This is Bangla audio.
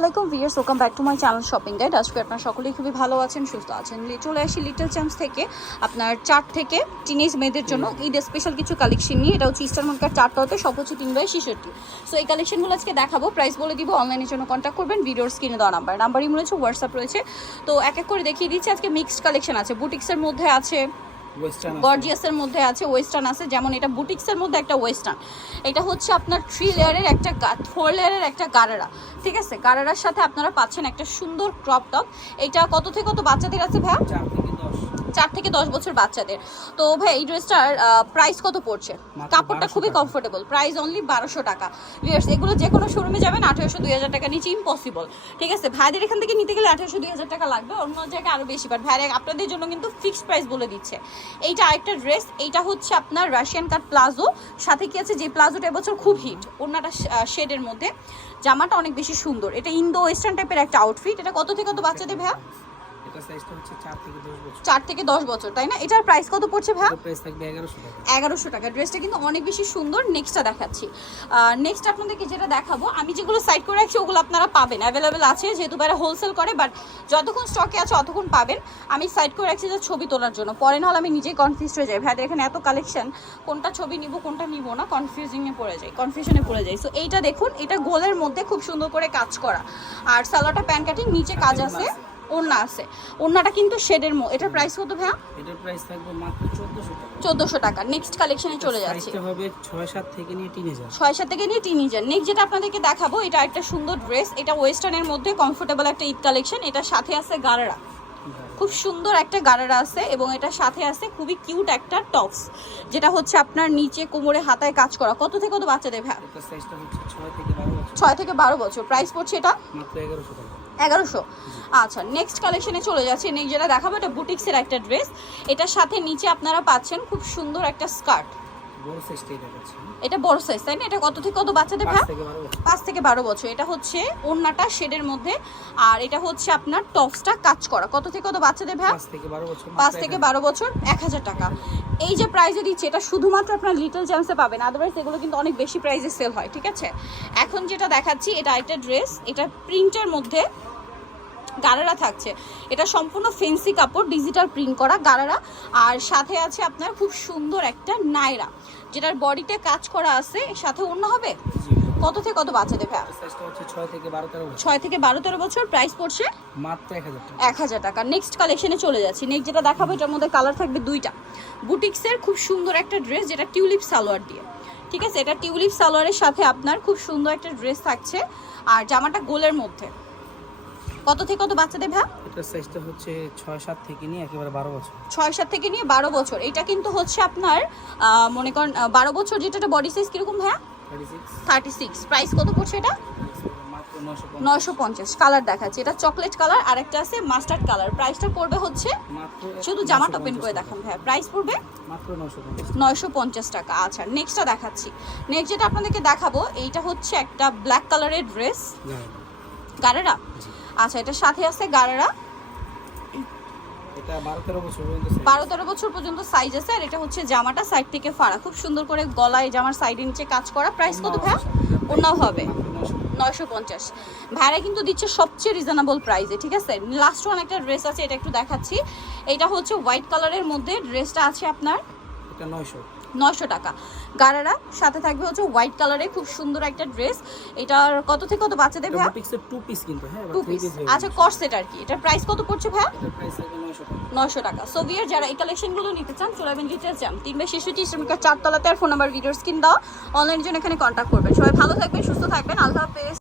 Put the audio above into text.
আসসালামাইকুম viewers, welcome back to my channel shopping guide. আজকে আপনারা সকলেই খুবই ভালো আছেন, সুস্থ আছেন। চলে আসি লিটল চ্যাম্পস থেকে আপনার 4 থেকে টিনেজ মেয়েদের জন্য ঈদ স্পেশাল কিছু কালেকশন নিয়ে। এটা হচ্ছে ইস্টার মনকার 4টা হতে সব হচ্ছে 3/66। সো এই কালেকশনগুলো আজকে দেখাবো, প্রাইস বলে দিব। অনলাইনের জন্য কন্ট্যাক্ট করবেন, ভিডিওর স্ক্রিনে দেওয়া নাম্বারই মনে হচ্ছে হোয়াটসঅ্যাপ রয়েছে। তো এক এক করে দেখিয়ে দিচ্ছি। আজকে মিক্সড কালেকশন আছে, বুটিক্সের মধ্যে আছে, গর্জিয়াসের মধ্যে আছে, ওয়েস্টার্ন আছে। যেমন এটা বুটিক্সের মধ্যে একটা ওয়েস্টার্ন, এটা হচ্ছে আপনার 3 লেয়ারের একটা 4 লেয়ারের একটা গারারা, ঠিক আছে। গারারার সাথে আপনারা পাচ্ছেন একটা সুন্দর ক্রপ টপ। এটা কত থেকে কত বাচ্চাদের আছে ভাই? 4 থেকে 10 বছর বাচ্চাদের। তো ভাই এই ড্রেসটার প্রাইস কত পড়ছে? কাপড়টা খুবই কমফোর্টেবল, প্রাইস অনলি 1200 টাকা। ভিউয়ার্স, এগুলো যে কোনো শোরুমে যাবেন 1800-2000 টাকা নিচে ইম্পসিবল, ঠিক আছে। ভাইদের এখান থেকে নিতে গেলে 1800-2000 টাকা লাগবে, অন্য জায়গায় আরও বেশি। বাট ভাইরা আপনাদের জন্য কিন্তু ফিক্সড প্রাইস বলে দিচ্ছে। এইটা আরেকটা ড্রেস, এইটা হচ্ছে আপনার রাশিয়ান কাট প্লাজো, সাথে কি আছে, যে প্লাজোটা এবছর খুব হিট, ওনাটা শেডের মধ্যে, জামাটা অনেক বেশি সুন্দর। এটা ইন্দো ওয়েস্টার্ন টাইপের একটা আউটফিট। এটা কত থেকে কত বাচ্চাদের ভাইয়া? এটা সাইজটা হচ্ছে 4 থেকে 10 বছর। 4 থেকে 10 বছর, তাই না? এটার প্রাইস কত পড়ছে ভাই? প্রাইস থাকবে 1100 টাকা। 1100 টাকা। ড্রেসটা কিন্তু অনেক বেশি সুন্দর। নেক্সটটা দেখাচ্ছি। নেক্সট আপনাদেরকে যেটা দেখাবো, আমি যেগুলো সাইড করে রাখছি ওগুলো আপনারা পাবেন, অ্যাভেলেবেল আছে, যেহেতু বাইরে হোলসেল করে। বাট যতক্ষণ স্টকে আছে অতক্ষণ পাবেন। আমি সাইড করে রাখছি যে ছবি তোলার জন্য, পরে নাহলে আমি নিজেই কনফিউজ হয়ে যাই। ভাইদের এখানে এত কালেকশন, কোনটা ছবি নিব কোনটা নিব না, কনফিউশনে পড়ে যাই। সো এইটা দেখুন, এটা গোলের মধ্যে খুব সুন্দর করে কাজ করা, আর সালোয়ারটা প্যান্ট কাটিং, নিচে কাজ আছে, ওড়না আছে। ওড়নাটা কিন্তু শেডের এটার প্রাইস কত ভাইয়া? এটার প্রাইস থাকবে মাত্র 1400 টাকা। 1400 টাকা। নেক্সট কালেকশনে চলে যাচ্ছে। সাইজটা হবে 6-7 থেকে নিয়ে টিনেজার। 6-7 থেকে নিয়ে টিনেজার। নেক্সট যেটা আপনাদেরকে দেখাবো, এটা একটা সুন্দর ড্রেস। এটা ওয়েস্টার্নের মধ্যে কমফোর্টেবল একটা ঈদ কালেকশন। এটার সাথে আছে গারারা, খুব সুন্দর একটা গারারা আছে, এবং এটার সাথে আছে খুবই কিউট একটা টপস, যেটা হচ্ছে আপনার নিচে কোমরে হাতায় কাজ করা। কত থেকে কত বাচ্চাদের ভাই? এটা সাইজটা হচ্ছে 6 থেকে 12 বছর। 6 থেকে 12 বছর। প্রাইস পড়ছে এটা মাত্র 1100 টাকা। 1100। আচ্ছা, নেক্সট কালেকশনে চলে যাচ্ছে। নেক্সট যেটা দেখাবো, এটা বুটিক্সের একটা ড্রেস। এটার সাথে নিচে আপনারা পাচ্ছেন খুব সুন্দর একটা স্কার্ট। বড় সাইজটাই দেখাচ্ছি। এটা বড় সাইজ, তাই না? এটা কত থেকে কত বাচ্চাদের ভাই? 5 থেকে 12 বছর। এটা হচ্ছে ওড়নাটা শেডের মধ্যে, আর এটা হচ্ছে আপনার টপসটা কাজ করা। কত থেকে কত বাচ্চাদের ভাই? 5 থেকে 12 বছর। 5 থেকে 12 বছর, 1000 টাকা। এই যে প্রাইসে দিচ্ছে, এটা শুধুমাত্র আপনার লিটল চ্যাম্পসে পাবেন, আদারওয়াইজ এগুলো কিন্তু অনেক বেশি প্রাইসে সেল হয়, ঠিক আছে। এখন যেটা দেখাচ্ছি, এটা একটা ড্রেস, এটা প্রিন্টের মধ্যে গারারা থাকছে। এটা সম্পূর্ণ ফেন্সি কাপড়, ডিজিটাল প্রিন্ট করা গারারা, আর সাথে আছে আপনার খুব সুন্দর একটা নায়রা, যেটার বডিতে কাজ করা আছে, সাথে অন্য হবে। কত থেকে কত বাচ্চাদের ভাই? সাইজটা হচ্ছে 6 থেকে 12-13 বছর। 6 থেকে 12-13 বছর। প্রাইস পড়ছে মাত্র 1000 টাকা। 1000 টাকা। নেক্সট কালেকশনে চলে যাচ্ছি। নেক্সট যেটা দেখাবো, এটার মধ্যে কালার থাকবে 2টা। বুটিক্সের খুব সুন্দর একটা ড্রেস, যেটা টিউলিপ সালোয়ার দিয়ে, ঠিক আছে। এটা টিউলিপ সালোয়ারের সাথে আপনার খুব সুন্দর একটা ড্রেস থাকছে, আর জামাটা গোলের মধ্যে। কত থেকে কত বাচ্চাদের ভাই? এটা সাইজটা হচ্ছে 6-7 থেকে নিয়ে একেবারে 12 বছর। 6-7 থেকে নিয়ে 12 বছর। এটা কিন্তু হচ্ছে আপনার মনে করেন 12 বছর, যেটা বডি সাইজ কিরকম ভাই? 36। প্রাইস কত পড়ছে এটা? মাত্র 950। কালার দেখাচ্ছে, এটা চকলেট কালার, আর একটা আছে মাস্টার্ড কালার। প্রাইসটা পড়বে হচ্ছে মাত্র, শুধু জামাটা ওপেন করে দেখান ভাই, প্রাইস পড়বে মাত্র 950। 950 টাকা। আচ্ছা, নেক্সটটা দেখাচ্ছি। নেক্সট যেটা আপনাদেরকে দেখাবো, এইটা হচ্ছে একটা ব্ল্যাক কালারের ড্রেস, গারারা। আচ্ছা, এটার সাথে আছে গারারা। এটা 12-13 বছর পর্যন্ত। 12-13 বছর পর্যন্ত সাইজ আছে, আর এটা হচ্ছে জামাটা সাইড থেকে ফাড়া, খুব সুন্দর করে গলায় জামার সাইডের নিচে কাজ করা। প্রাইস কত ভাই? ওনাও হবে 950। ভাইরা কিন্তু দিচ্ছে সবচেয়ে রিজনেবল প্রাইসে, ঠিক আছে। লাস্ট ওয়ান একটা ড্রেস আছে, এটা একটু দেখাচ্ছি। এটা হচ্ছে হোয়াইট কালারের মধ্যে, ড্রেসটা আছে আপনার এটা 900 টাকা। গারারা সাথে থাকবে হচ্ছে হোয়াইট কালারে, খুব সুন্দর একটা ড্রেস। এটার কত থেকে কত বাচ্চাদের ভাই? বুটিক্সের 2 পিস কিন্তু, হ্যাঁ 2 পিস। আচ্ছা, কর্সেট আর কি। এটার প্রাইস কত পড়ছে ভাই? এটার প্রাইস হবে 900 টাকা। 900 টাকা। সো ভিউয়ার, যারা এই কালেকশনগুলো নিতে চান, চলে আসবেন লিটল চ্যাম্প, 3/66 শ্রমিকের 4 তলাতে, আর ফোন নাম্বার ভিডিওর স্ক্রিন দাও। অনলাইনের জন্য এখানে কন্ট্যাক্ট করবেন। সবাই ভালো থাকবেন, সুস্থ থাকবেন। আল্লাহ হাফেজ।